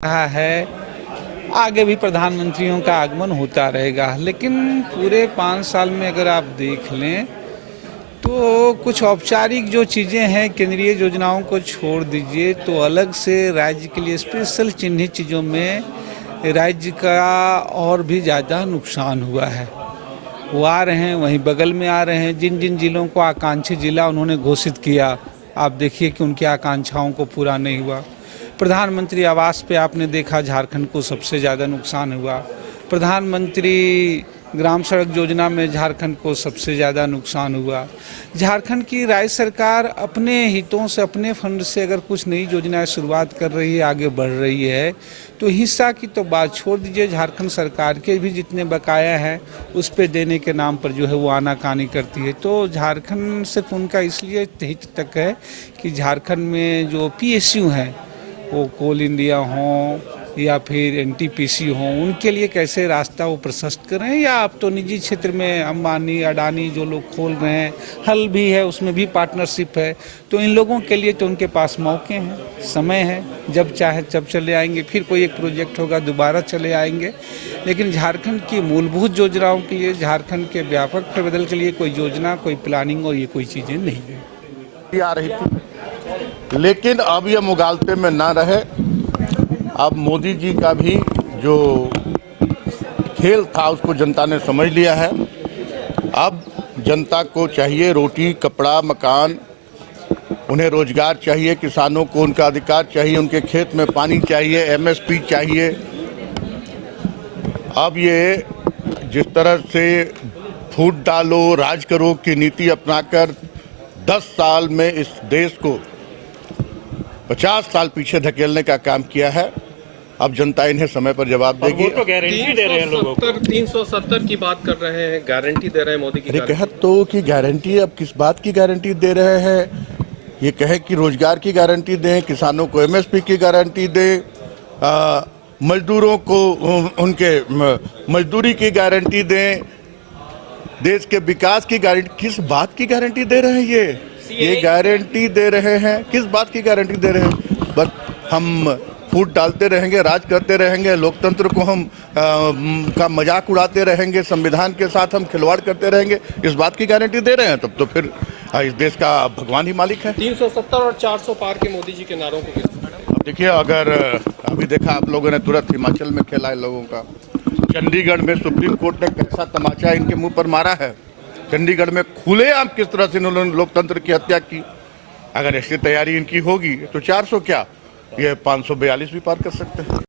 रहा है। आगे भी प्रधानमंत्रियों का आगमन होता रहेगा, लेकिन पूरे 5 साल में अगर आप देख लें तो कुछ औपचारिक जो चीज़ें हैं केंद्रीय योजनाओं को छोड़ दीजिए, तो अलग से राज्य के लिए स्पेशल चिन्हित चीज़ों में राज्य का और भी ज़्यादा नुकसान हुआ है। वो आ रहे हैं, वहीं बगल में आ रहे हैं। जिन जिन जिलों को आकांक्षी जिला उन्होंने घोषित किया, आप देखिए कि उनकी आकांक्षाओं को पूरा नहीं हुआ। प्रधानमंत्री आवास पे आपने देखा झारखंड को सबसे ज़्यादा नुकसान हुआ। प्रधानमंत्री ग्राम सड़क योजना में झारखंड को सबसे ज़्यादा नुकसान हुआ। झारखंड की राज्य सरकार अपने हितों से, अपने फंड से अगर कुछ नई योजनाएं शुरुआत कर रही है, आगे बढ़ रही है, तो हिस्सा की तो बात छोड़ दीजिए, झारखंड सरकार के भी जितने बकाया हैं उस पे देने के नाम पर जो है वो आनाकानी करती है। तो झारखंड सिर्फ उनका इसलिए हित तक है कि झारखंड में जो पीएसयू हैं, वो कोल इंडिया हों या फिर एनटीपीसी हों, उनके लिए कैसे रास्ता वो प्रशस्त करें। या अब तो निजी क्षेत्र में अंबानी अडानी जो लोग खोल रहे हैं, हल भी है, उसमें भी पार्टनरशिप है। तो इन लोगों के लिए तो उनके पास मौके हैं, समय है, जब चाहे तब चले आएंगे, फिर कोई एक प्रोजेक्ट होगा दोबारा चले आएंगे। लेकिन झारखंड की मूलभूत योजनाओं के लिए, झारखंड के व्यापक फेरबदल के लिए कोई योजना, कोई प्लानिंग और ये कोई चीज़ें नहीं है। आ रही थी, लेकिन अब ये मुगालते में ना रहे। अब मोदी जी का भी जो खेल था उसको जनता ने समझ लिया है। अब जनता को चाहिए रोटी, कपड़ा, मकान, उन्हें रोजगार चाहिए, किसानों को उनका अधिकार चाहिए, उनके खेत में पानी चाहिए, एमएसपी चाहिए। अब ये जिस तरह से फूट डालो राज करो की नीति अपनाकर 10 साल में इस देश को 50 साल पीछे धकेलने का काम किया है, अब जनता इन्हें समय पर जवाब देगी। वो तो गारंटी दे रहे हैं लोगों को। 370 की बात कर रहे हैं, गारंटी दे रहे हैं मोदी की। अरे कहत तो कि गारंटी, अब किस बात की गारंटी दे रहे हैं? ये कहे कि रोजगार की गारंटी दें, किसानों को एमएसपी की गारंटी दें, मजदूरों को उनके मजदूरी की गारंटी दें, देश के विकास की गारंटी। किस बात की गारंटी दे रहे हैं? ये गारंटी दे रहे हैं, किस बात की गारंटी दे रहे हैं? बस हम फूट डालते रहेंगे, राज करते रहेंगे, लोकतंत्र को हम का मजाक उड़ाते रहेंगे, संविधान के साथ हम खिलवाड़ करते रहेंगे, इस बात की गारंटी दे रहे हैं? तब तो फिर इस देश का भगवान ही मालिक है। 370 और 400 पार के मोदी जी के नारों को अब देखिए, अगर अभी देखा आप लोगों ने तुरंत हिमाचल में खेला है लोगों का। चंडीगढ़ में सुप्रीम कोर्ट ने कैसा तमाचा इनके मुंह पर मारा है। चंडीगढ़ में खुलेआम किस तरह से इन्होंने लोकतंत्र की हत्या की। अगर ऐसी तैयारी इनकी होगी तो 400 क्या, ये 542 भी पार कर सकते हैं।